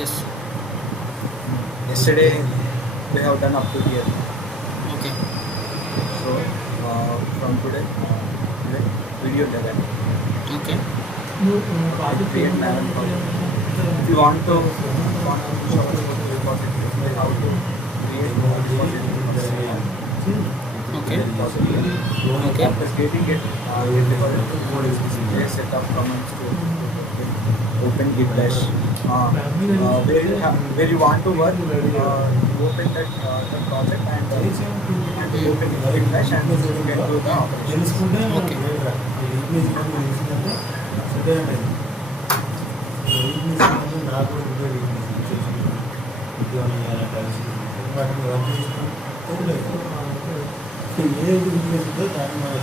Yes. Yesterday we have done up to here. Okay. So from today video 11. Okay. Create 11 project. If you want to show us repository, we have to create repository. Okay. Okay. After creating it, get repository, create set of comments to open git bash. Where you want to work, you open the project and open git bash and you can do the operations. Okay.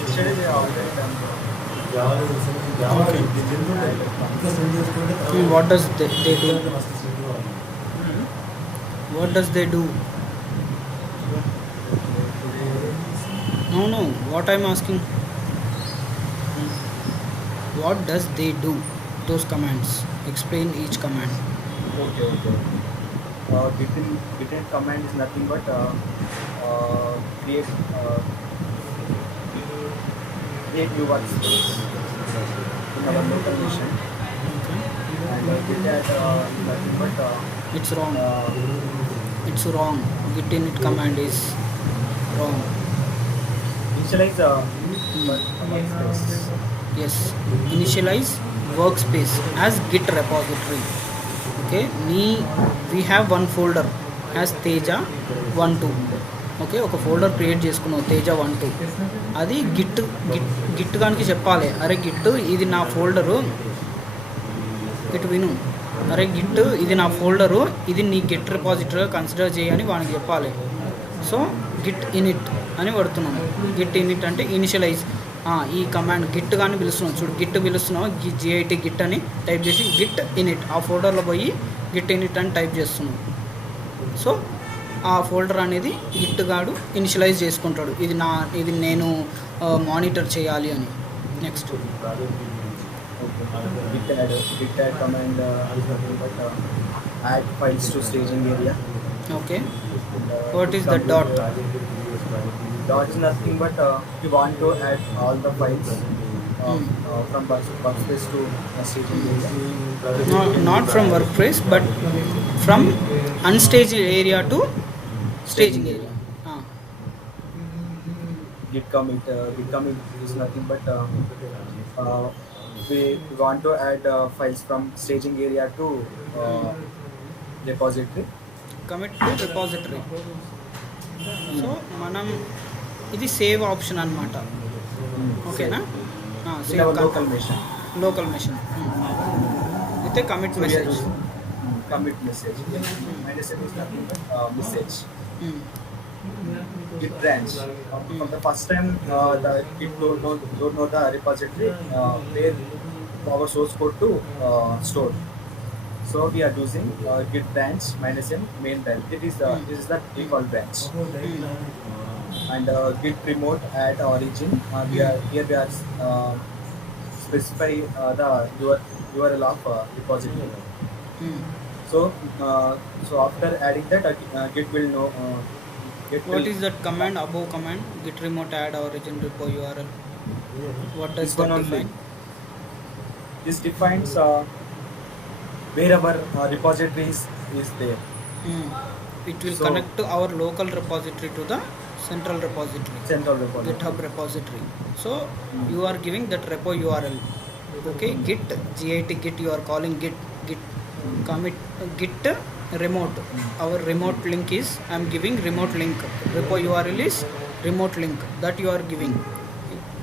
Yesterday we already done. What does they do? What does they do? No. What I'm asking, what does they do? Those commands. Explain each command. Okay. Git command is nothing but create create new workspace in our local machine. And git is nothing but It's wrong. uh, It's wrong. Git init command is wrong. initialize workspace. Yes. Initialize workspace as Git repository. Okay. We have one folder as Teja 12. Okay, ఒక folder create చేసుకున్నావు తేజ 12. అది Git గానికి చెప్పాలి, అరే Git ఇది నా folder, ఇటు విను, అరే గిట్ ఇది నా ఫోల్డరు, ఇది నీ గిట్ రిపాజిటరీగా కన్సిడర్ చేయని వానికి చెప్పాలి. సో గిట్ ఇనిట్ అని పడుతున్నాను. గిట్ ఇనిట్ అంటే ఇనిషియలైజ్. ఈ కమాండ్ గిట్ కానీ పిలుస్తున్నావు చూడు, గిట్ పిలుస్తున్నావు, GIT గిట్ అని టైప్ చేసి గిట్ ఇనిట్ ఆ ఫోల్డర్లో పోయి గిట్ ఇనిట్ అని టైప్ చేస్తున్నావు. సో ఆ ఫోల్డర్ అనేది గిట్ గాడు ఇనిషియలైజ్ చేసుకుంటాడు, ఇది నేను మానిటర్ చేయాలి అని. Next git add command is nothing but add files to staging area. Okay. What is the dot? Dot is nothing but you want to add all the files from workspace to staging area. Not from workspace but from unstaged area to staging area. Git commit is nothing but we want to add files from staging area to repository. Commit to repository. So మనం ఇది save option అనమాట. ఓకేనా? In our local machine. Local machine అయితే commit message. Commit message. Minus is nothing but message. Git branch. From the first time, the Git don't know the repository where our source code to store. So we are using Git branch minus m main branch. This is the default branch. And Git remote add origin. We are specify the URL of repository. So after adding that, Git will know. What is that command? Above command git remote add origin repo URL. What does This that one only. define? This defines wherever repositories is there. It will So- connect to our local repository to the central repository, Central repository. GitHub repository. So you are giving that repo URL. Okay, git git you are calling git commit git remote. Our remote link is I am giving remote link. Repo URL is remote link that you are giving.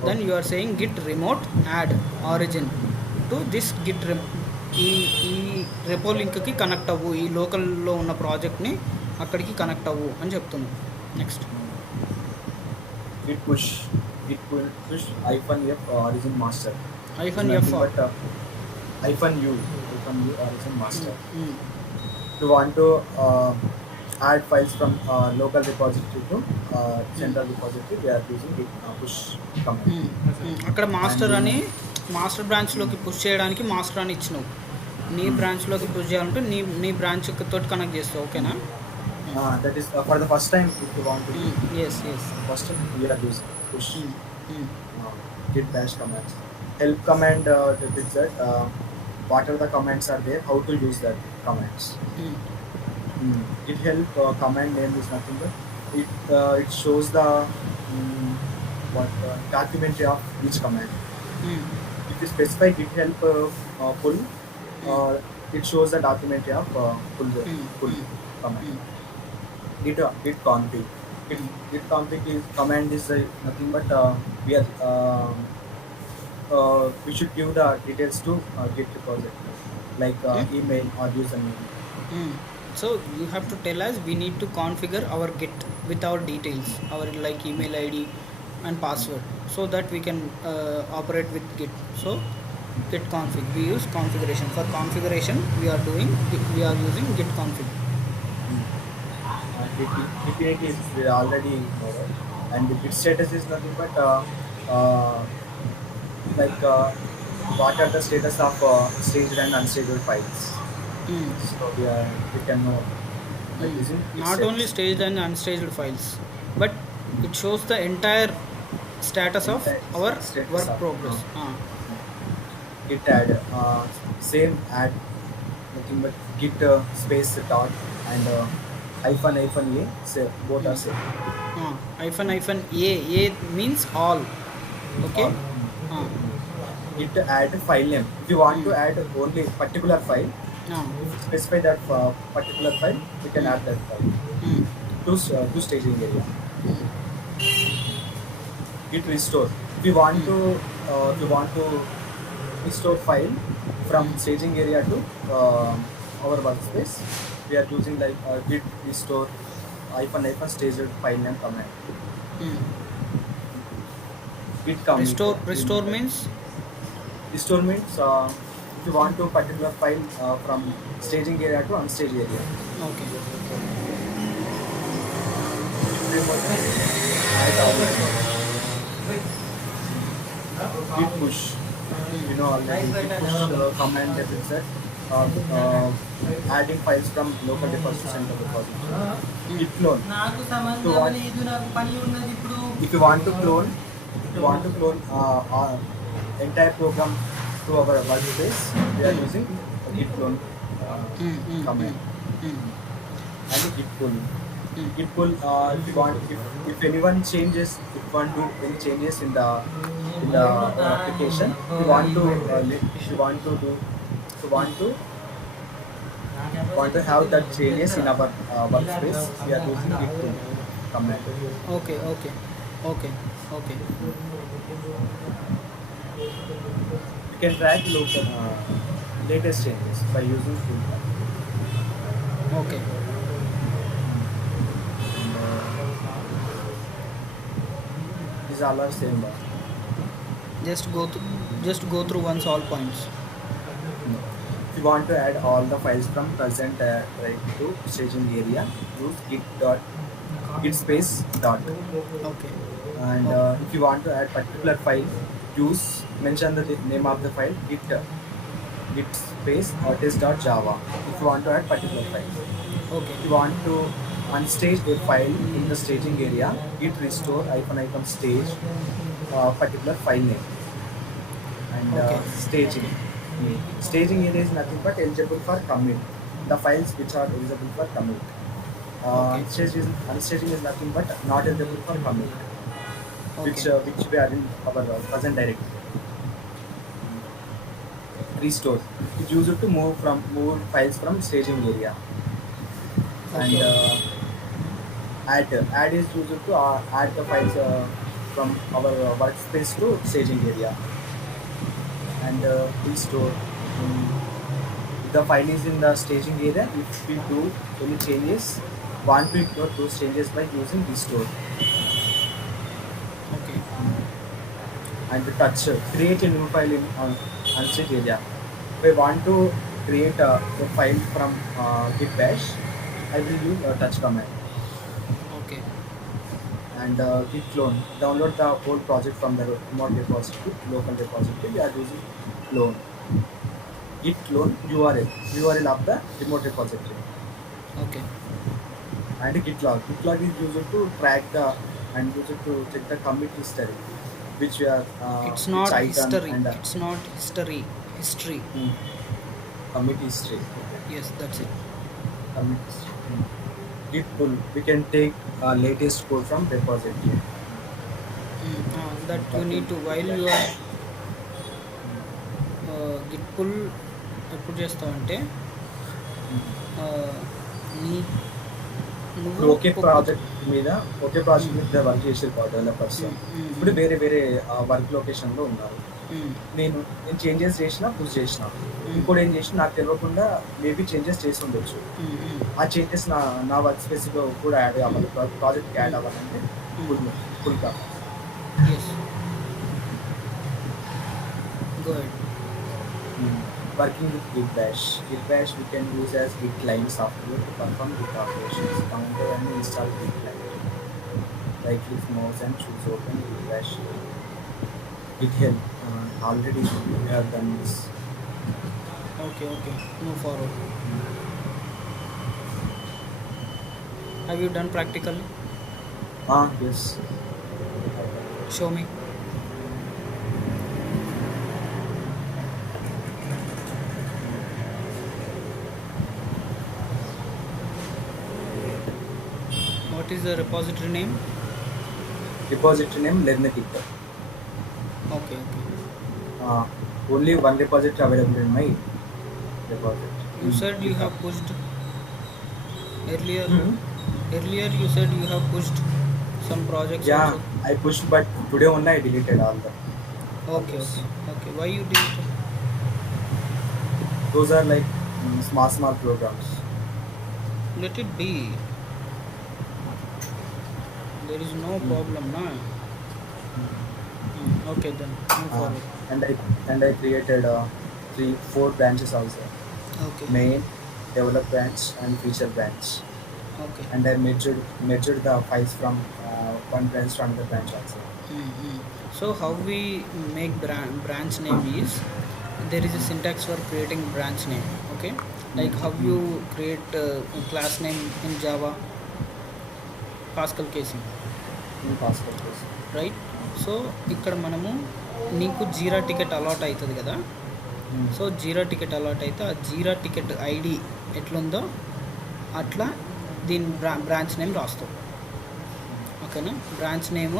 Then you are saying git remote add origin to this git ఈ repo లింక్కి connect అవ్వు, ఈ లోకల్లో ఉన్న ప్రాజెక్ట్ని అక్కడికి connect అవ్వు అని చెప్తున్నాను. Next Git push -f origin master. -f But -u origin master. You want to add files from local repository to central repository. We are using Git push command. అక్కడ మాస్టర్ అని మాస్టర్ బ్రాంచ్లోకి పుష్ చేయడానికి master అని ఇచ్చినావు. నీ బ్రాంచ్లోకి push చేయాలంటే నీ branch తోటి connect చేస్తావు, ఓకేనా? That is for the first time if you want to do. Yes yes. First time we are using push uh, git bash commands. Help command depicts that what are the commands are there, how to use that commands. Git help command name is nothing but it shows the what documentary of each command. If you specify git help pull, it shows the documentary of pull command. Git config. Git config is command is nothing but we are we should give the details to Git repository like email or username. So you have to tell us we need to configure our Git with our details, our like email ID and password, so that we can operate with Git. So Git config, we use configuration. For configuration we are using Git config. Git is already covered, and the Git status is nothing but like what are the status of staged and unstaged files. So we can know by using Git Not status. only staged and unstaged files, but it shows the entire status of Entire our status work of- progress. Git add same add nothing but git space dot and hyphen a say both are same. Hyphen hyphen a means all, okay. All. Git add file name. If you want to add only particular file, if you specify that particular file, you can add that file to staging area. Git restore. If you want to restore file from staging area to our workspace, we are using like git restore hyphen staged file name command. Git commit. Restore means Restore means if you want to particular file from staging area to unstaged area. okay. Git push. You know already git push command that is that adding files from local deposit center repository. Git clone. If you want to clone, entire program to our workspace, we are using git clone command and git pull. Git pull. If you want, if anyone changes, if you want to do any changes in the application, if you want to if you want to do, if you want to have that changes in our workspace, we are using git pull command. Okay. You can track local latest changes by using pull command. Okay. These all are same bar. Just go through once all points. If you want to add all the files from present right to staging area, use git space dot. Okay. And if you want to add particular file, mention the name of the file git space artist.java. If you want to add particular file, Okay. if you want to unstage a file in the staging area, git restore hyphen stage particular file name and Okay. staging. Staging area is nothing but eligible for commit. The files which are eligible for commit. Okay. Unstaging is nothing but not eligible for commit, which we are in our present directory. Restore. It used to move files from staging area. And add is used to add the files from our workspace to staging area. And restore. If the file is in the staging area, if we do any changes, want to ignore those changes by using restore. Okay. And touch create a new file in unstaged area. If I want to create a file from git bash, I will use touch command. Okay. And git clone. Download the whole project from the remote repository, local repository. We are using clone. git clone URL of the remote repository. Okay. And gitlog. Gitlog is used to track the and used to check the commit history, which we are It's which not icon history. and It's not history. History. mm, commit history. Okay, Yes, that's it. commit history. Git pull. We can take latest code from repository. That you Working need to, git while you are bash. git pull ఎప్పుడు చేస్తావంటే నీ ఇప్పుడు నువ్వు ఒక ఒకే project మీద work చేసేది కాదు developers. ఉమ్, ఉమ్, ఇప్పుడు వేరే వేరే వర్క్ లొకేషన్లో ఉన్నారు. ఉమ్, నేను చేంజెస్ చేసిన పుష్ చేసిన, ఉమ్, ఇంకోటి ఏం చేసిన నాకు తెలియకుండా మేబీ చేంజెస్ చేసి ఉండొచ్చు. ఉమ్, ఉమ్, ఆ చేంజెస్ నా వర్క్ స్పేస్లో కూడా యాడ్ కావాలి, ప్రాజెక్ట్కి యాడ్ అవ్వాలంటే ఉమ్. ఫుల్ ఫుల్ కావాలి. Yes, go ahead. Working with Git bash we can use as Git line software to perform Git operations. Counter and install Git line. Right click mouse and choose open Git bash. Git help. Already we have done this. Okay, okay, move forward. Have you done practically? Yes. Show me. What is the repository name? Repository name learn Git. Okay, okay. Only one repository available in my repository. You said you GitHub. have pushed earlier. Hmm. Earlier you said you have pushed some projects Yeah, also. I pushed, but today only I deleted all Okay, those. okay, okay. Why you did it? Those are like small programs. Let it be. There is no Mm. problem, na. Okay, then move Uh, forward. and I created 4 branches also. Okay, Main, develop branch, and feature branch. okay. And I measured the files from one branch to another branch also. Mm-hmm. So how we make branch name is, there is a syntax for creating branch name. Okay, like how you create class name in Java, Pascal casing, Pascal case. Right. So ఇక్కడ మనము నీకు జీరా ticket allot అవుతుంది కదా. So జీరా ticket allot అయితే ఆ జీరా ticket ID ఎట్లుందో అట్లా దీని బ్రాంచ్ నేమ్ రాస్తావు. ఓకేనా? Branch name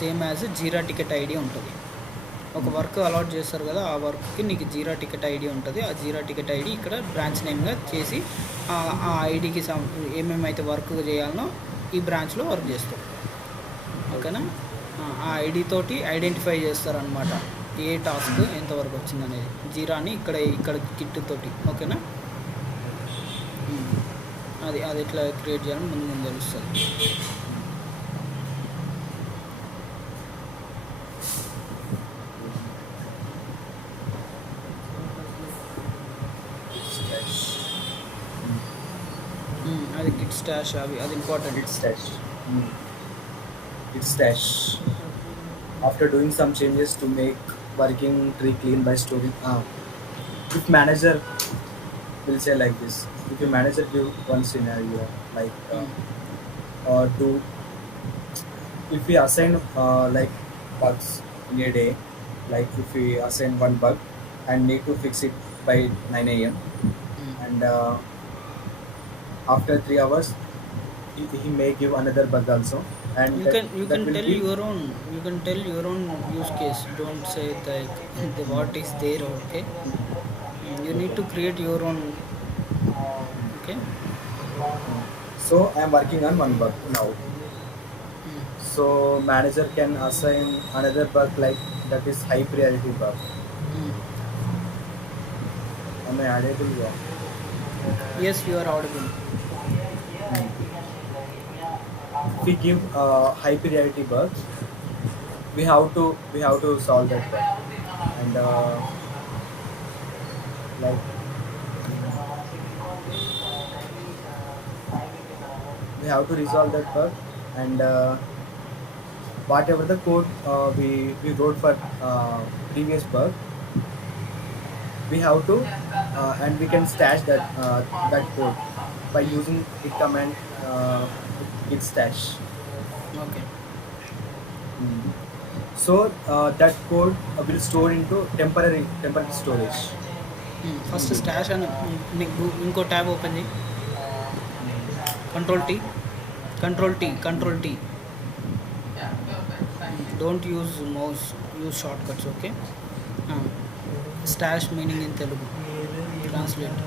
same as Jira ticket ID ఉంటుంది. ఒక వర్క్ అలాట్ చేస్తారు కదా, ఆ వర్క్కి నీకు జీరా టికెట్ ఐడి ఉంటుంది. ఆ జీరా టికెట్ ఐడి ఇక్కడ బ్రాంచ్ నేమ్గా చేసి ఆ ఐడికి ఏమేమైతే వర్క్ చేయాలనో ఈ బ్రాంచ్లో వర్క్ చేస్తావు. ఓకేనా? ఆ ఐడి తోటి ఐడెంటిఫై చేస్తారనమాట ఏ టాస్క్ ఎంతవరకు వచ్చిందనేది జీరాని ఇక్కడ కిట్ తోటి. ఓకేనా? అది అది ఎట్లా క్రియేట్ చేయాలని ముందు ముందు తెలుస్తుంది. Stash. అది గిట్ స్టాష్, అది important. Git stash. Git stash. After doing some changes to make working tree clean by storing. If manager will say like this, if your manager give one scenario like do if we assign like bugs in a day, like if we assign one bug and need to fix it by 9 a.m. and after 3 hours he may give another bug also, and You that, can you that can will tell be your own, you can tell your own use case. Don't say like the what is there. Okay, you need to create your own. Okay. so I am working on one bug now. Mm. So manager can assign another bug like that is high priority bug. Mm. Am I audible? Yeah. Yes, you are audible. If we give high priority bug, we have to solve that bug, and like we have to resolve that bug, and whatever the code we wrote for previous bug, we have to and we can stash that code by using git command, git stash. Okay. Mm. So that code will store into temporary storage. First stash అని నీకు ఇంకో tab open చేయి. Control tea, control tea, control tea. Don't use mouse, use short cuts. Okay. Stash meaning in Telugu translate.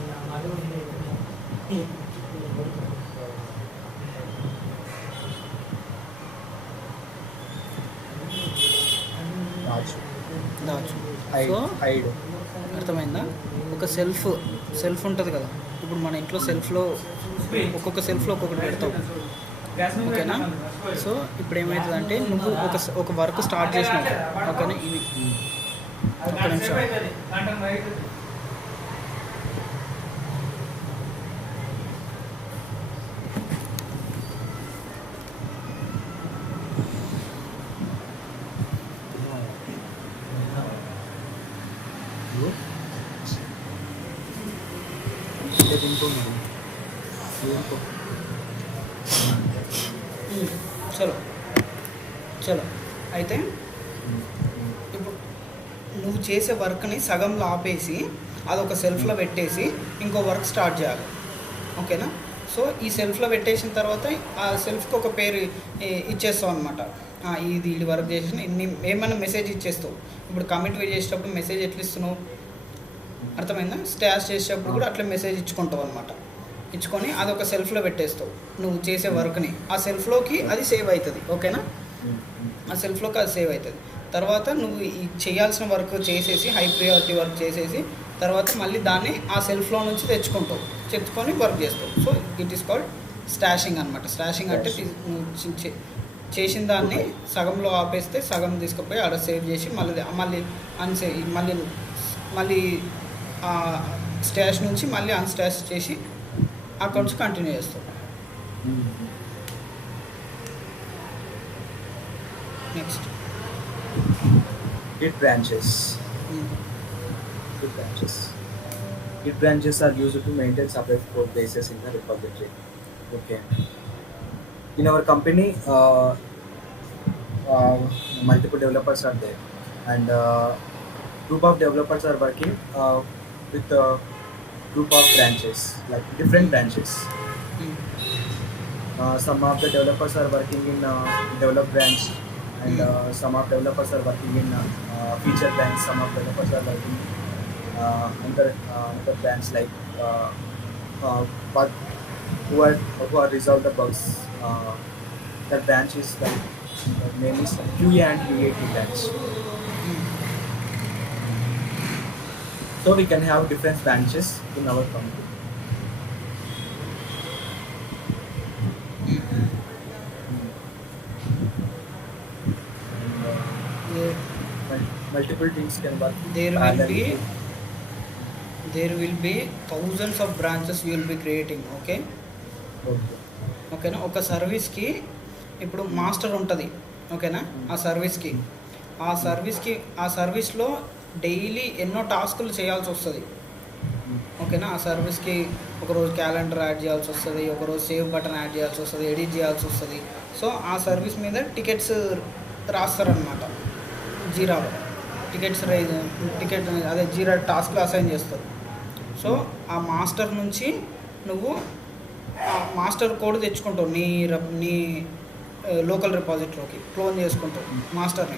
Dachu. దాచు. Hide. So Hide. అర్థమైందా? ఒక self ఉంటుంది కదా, ఇప్పుడు మన ఇంట్లో సెల్ఫ్లో ఒక్కొక్క సెల్ఫ్లో ఒక్కొక్కటి పెడతాం. ఓకేనా? సో ఇప్పుడు ఏమవుతుందంటే నువ్వు ఒక వర్క్ స్టార్ట్ చేసినావు. ఓకేనా? ఇది ఒక్క నిమిషం. చలో చలో అయితే ఇప్పుడు నువ్వు చేసే వర్క్ని సగంలో ఆపేసి అదొక సెల్ఫ్లో పెట్టేసి ఇంకో వర్క్ స్టార్ట్ చేయాలి. ఓకేనా? సో ఈ సెల్ఫ్లో పెట్టేసిన తర్వాత ఆ సెల్ఫ్కి ఒక పేరు ఇచ్చేస్తావు అనమాట. ఇది వర్క్ చేసిన ఏమైనా మెసేజ్ ఇచ్చేస్తావు. ఇప్పుడు కమిట్ చేసేటప్పుడు మెసేజ్ ఎట్లా ఇస్తున్నావు? అర్థమైందా? స్టాష్ చేసేటప్పుడు కూడా అట్లా మెసేజ్ ఇచ్చుకుంటావు అనమాట. ఇచ్చుకొని అదొక సెల్ఫ్లో పెట్టేస్తావు నువ్వు చేసే వర్క్ని. ఆ సెల్ఫ్లోకి అది సేవ్ అవుతుంది. ఓకేనా? ఆ సెల్ఫ్లోకి అది సేవ్ అవుతుంది. తర్వాత నువ్వు ఈ చేయాల్సిన వర్క్ చేసేసి హై ప్రియారిటీ వర్క్ చేసేసి తర్వాత మళ్ళీ దాన్ని ఆ సెల్ఫ్లో నుంచి తెచ్చుకొని వర్క్ చేస్తావు. సో ఇట్ ఈస్ కాల్డ్ స్టాషింగ్ అనమాట. స్టాషింగ్ అంటే నువ్వు చేసిన దాన్ని సగంలో ఆపేస్తే సగం తీసుకుపోయి ఆడ సేవ్ చేసి మళ్ళీ మళ్ళీ స్టాష్ నుంచి మళ్ళీ అన్స్టాష్ చేసి అక్కడ నుంచి కంటిన్యూ చేస్తాం. Next Git branches. Git branches are used to maintain separate code bases in the repository. Okay. In our company, multiple developers are there, and group of developers are working with a group of branches, like different branches. Some of the developers are working in develop branch, and some of developers are working in feature branch. Some of developers are working under branch like but who are resolve the bugs. That branch is like the name is QA and UAT branch. So we can have different branches in our company. Multiple teams can work. There will be thousands of branches you will be creating. Okay. ఓకేనా? ఒక సర్వీస్కి ఇప్పుడు master ఉంటుంది. ఓకేనా? ఆ సర్వీస్లో daily ఎన్నో టాస్కులు చేయాల్సి వస్తుంది. ఓకేనా? ఆ సర్వీస్కి ఒకరోజు క్యాలెండర్ యాడ్ చేయాల్సి వస్తుంది, ఒకరోజు సేవ్ బటన్ యాడ్ చేయాల్సి వస్తుంది, ఎడిట్ చేయాల్సి వస్తుంది. సో ఆ సర్వీస్ మీద టికెట్స్ రాస్తారనమాట. జీరాలో టికెట్ అదే జీరా టాస్క్లో అసైన్ చేస్తారు. సో ఆ మాస్టర్ నుంచి నువ్వు మాస్టర్ కోడ్ తెచ్చుకుంటావు నీ లోకల్ రిపాజిటరీలోకి క్లోన్ చేసుకుంటావు. మాస్టర్ని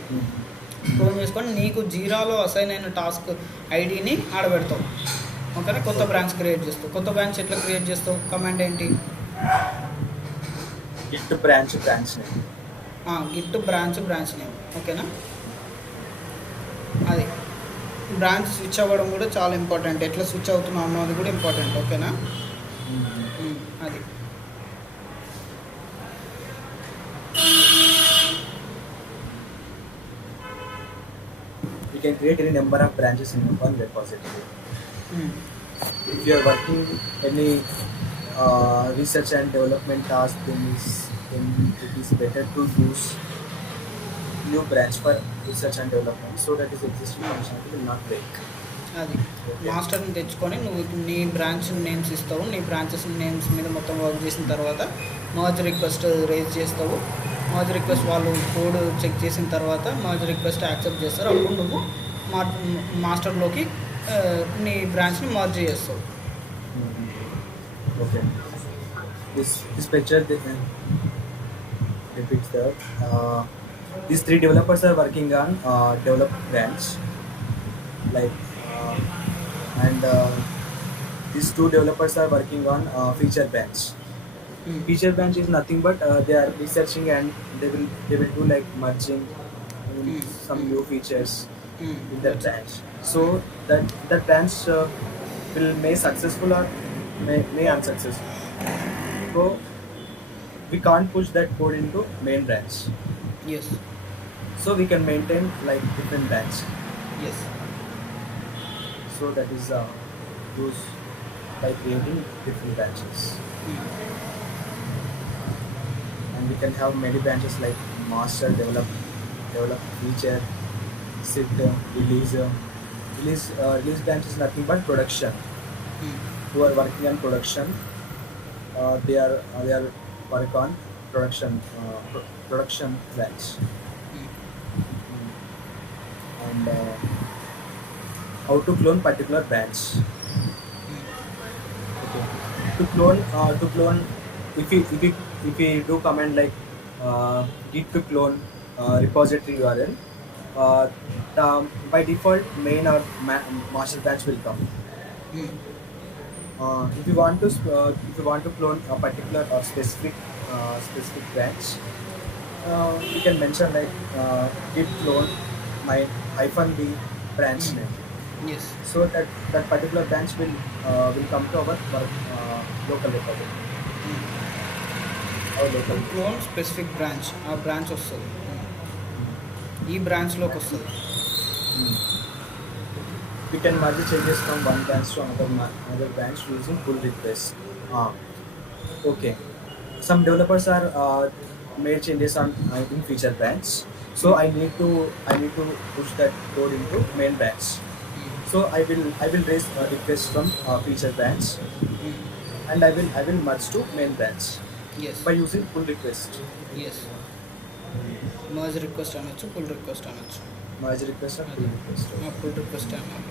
క్లోన్ చేసుకొని నీకు జీరాలో అసైన్ అయిన టాస్క్ ఐడిని ఆడబెడతావు. ఓకేనా? కొత్త బ్రాంచ్ క్రియేట్ చేస్తావు. కొత్త బ్రాంచ్ ఎట్లా క్రియేట్ చేస్తావు? కమాండ్ ఏంటి? Git branch name. ఓకేనా? అది బ్రాంచ్ స్విచ్ అవ్వడం కూడా చాలా ఇంపార్టెంట్. ఎట్లా స్విచ్ అవుతున్నావు అన్నది కూడా ఇంపార్టెంట్. ఓకేనా? అది we can create any number of branches in one repository. If you are working any research and development task, then it is better to use new branch for research and development so that is existing functionality will not break. అది okay. మాస్టర్ని తెచ్చుకొని నువ్వు నీ branch names ఇస్తావు, నీ branches names మీద మొత్తం work చేసిన తర్వాత మర్జ్ రిక్వెస్ట్ రేజ్ చేస్తావు. మర్జ్ రిక్వెస్ట్ వాళ్ళు కోడ్ చెక్ చేసిన తర్వాత మర్జ్ రిక్వెస్ట్ యాక్సెప్ట్ చేస్తారు. అప్పుడు నువ్వు మా మాస్టర్లోకి నీ బ్రాంచ్ని మర్జ్ చేస్తావు. Okay. This picture depicts that these three developers are working on develop branch, like and these two developers are working on feature branch. Feature branch is nothing but they are researching and they will do like merging some new features in that That's it. branch. So that branch will may successful or may unsuccessful. So we can't push that code into main branch. Yes, So we can maintain like different branch. yes. So that is used by creating different branches. And we can have many branches like master, develop feature, sit, release. Release branch is nothing but production. Who are working on production, they are work on production branch. And how to clone particular branch. Okay. To clone, if we do command like git to clone repository URL, uh, by default main or master branch will come. If you want to clone a particular or specific branch, you can mention like git clone my hyphen b branch name. Yes. So that particular branch will come to our local repository. Our local clone specific branch, ఆ branch వస్తుంది, ఈ బ్రాంచ్లోకి వస్తుంది. we can merge changes from one branch to another branch using pull request. Ah, okay. Some developers are made changes on in feature branch, so I need to push that code into main branch. So I will raise a request from feature branch, and I will merge to main branch yes, by using pull request. Yes. Merge request అనొచ్చు, pull request అనొచ్చు. Merge request or pull request. Pull request అనాలి.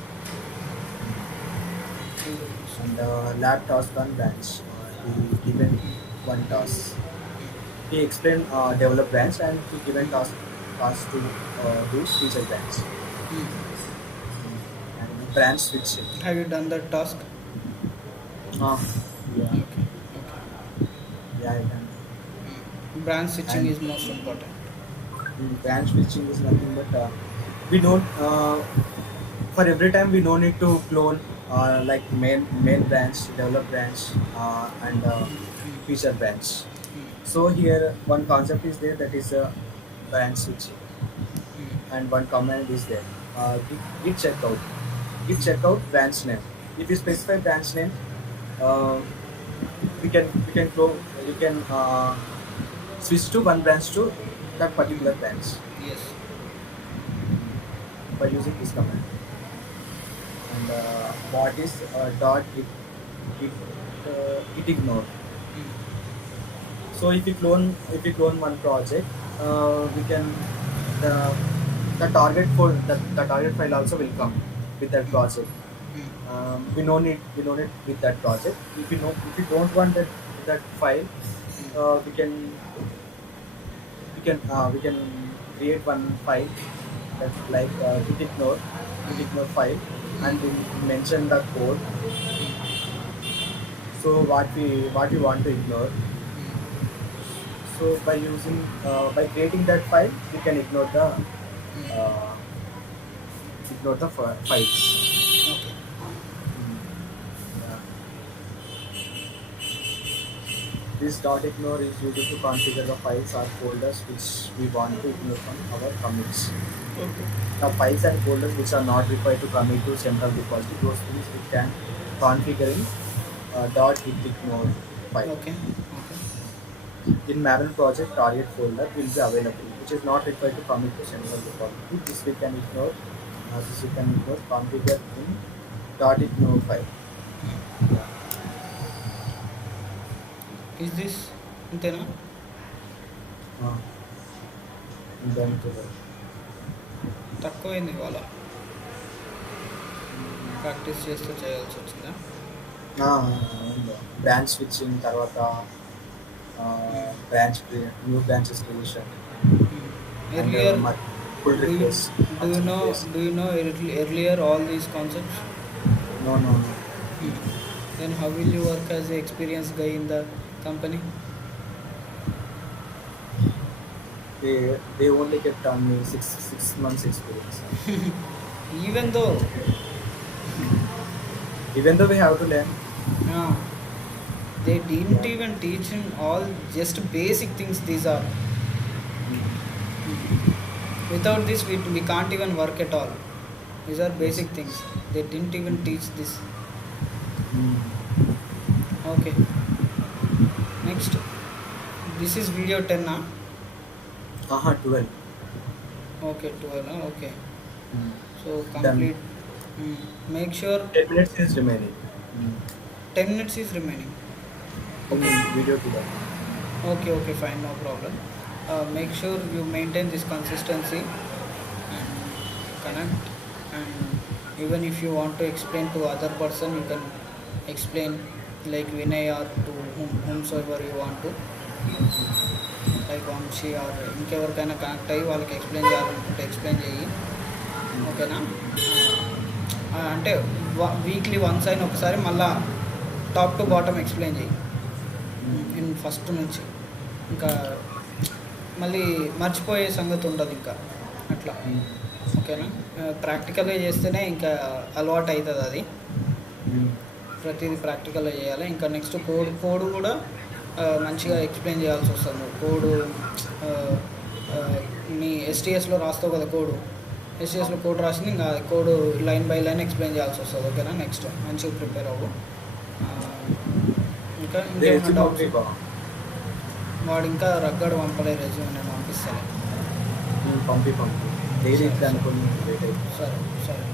And lab task on branch. He given one task. He explained develop branch and he given task to do feature branch and branch switching. Have you done that task? Ah, yeah, okay, yeah, I can. Branch switching And is most important. branch switching is nothing but we don't for every time we don't need to clone like main branch, develop branch, and feature branch. So here one concept is there, that is branch switching, and one command is there. Git checkout. Git checkout branch name. If you specify branch name, uh, we can switch to one branch to that particular branch yes. by using this command. And what is git ignore. So if you clone one project, we can the the target file also will come with that project. We know it with that project. If you don't want that file, we can create one file that like git ignore file, and we mention the code. So what we want to ignore. So by creating that file, we can ignore uh, the files. Okay. Yeah. This dot ignore is used to configure the files or folders which we want to ignore from our commits. Okay. The files and folders which are not required to commit to central repository, those things we can configure in git ignore file. Okay. Okay. In Maven project, target folder will be available, which is not required to commit to central repository. This we can ignore this you can go configure in .it no file. Yeah. Is this అంతేనా? Uh, then to the తక్కువైంది ఇవాళ practice చేస్తూ చేయాల్సి వచ్చిందా? Branch switching తర్వాత branch new branches creation and earlier full do you, request do you know earlier all these concepts? No no no Then how will you work as an experienced guy in the company? they only kept on me 6 months experience. Even though Even though we have to learn. uh, they didn't even teach in all just basic things these are. Without this we can't even work at all. These are basic things. They didn't even teach this. Okay. Next. This is video 10 now. 12. Okay, 12. Okay. Mm. So complete. Make sure 10 minutes is remaining. 10 minutes is remaining. Okay, video to that. Okay, fine, no problem. Make sure you maintain this consistency and connect. And even if you want to explain to other person, you can explain like Vinay or to whomsoever you want to. Like Vamshi or ఇంకెవరికైనా connect అయ్యి వాళ్ళకి explain చేయాలనుకుంటే explain చేయి. ఓకేనా? అంటే weekly once అయిన ఒకసారి మళ్ళా టాప్ టు బాటమ్ ఎక్స్ప్లెయిన్ చేయి ఇన్ ఫస్ట్ నుంచి. ఇంకా మళ్ళీ మర్చిపోయే సంగతి ఉండదు ఇంకా అట్లా. ఓకేనా? ప్రాక్టికల్గా చేస్తేనే ఇంకా అలవాటు అవుతుంది అది. ప్రతిదీ ప్రాక్టికల్గా చేయాలి. ఇంకా నెక్స్ట్ కోడ్ కూడా మంచిగా ఎక్స్ప్లెయిన్ చేయాల్సి వస్తుంది. కోడు నీ ఎస్టీఎస్లో రాస్తావు కదా కోడు, ఎస్టీఎస్లో కోడ్ రాసింది ఇంకా code line by line explain చేయాల్సి వస్తుంది. ఓకేనా? నెక్స్ట్ మంచిగా ప్రిపేర్ అవ్వు. ఇంకా ఇంకేమైనా డౌట్స్? వాడు ఇంకా రగ్గడు పంపలే రెజ్యూమ్, నేను పంపిస్తాను. పంపి డైలీ అనుకుని సరే.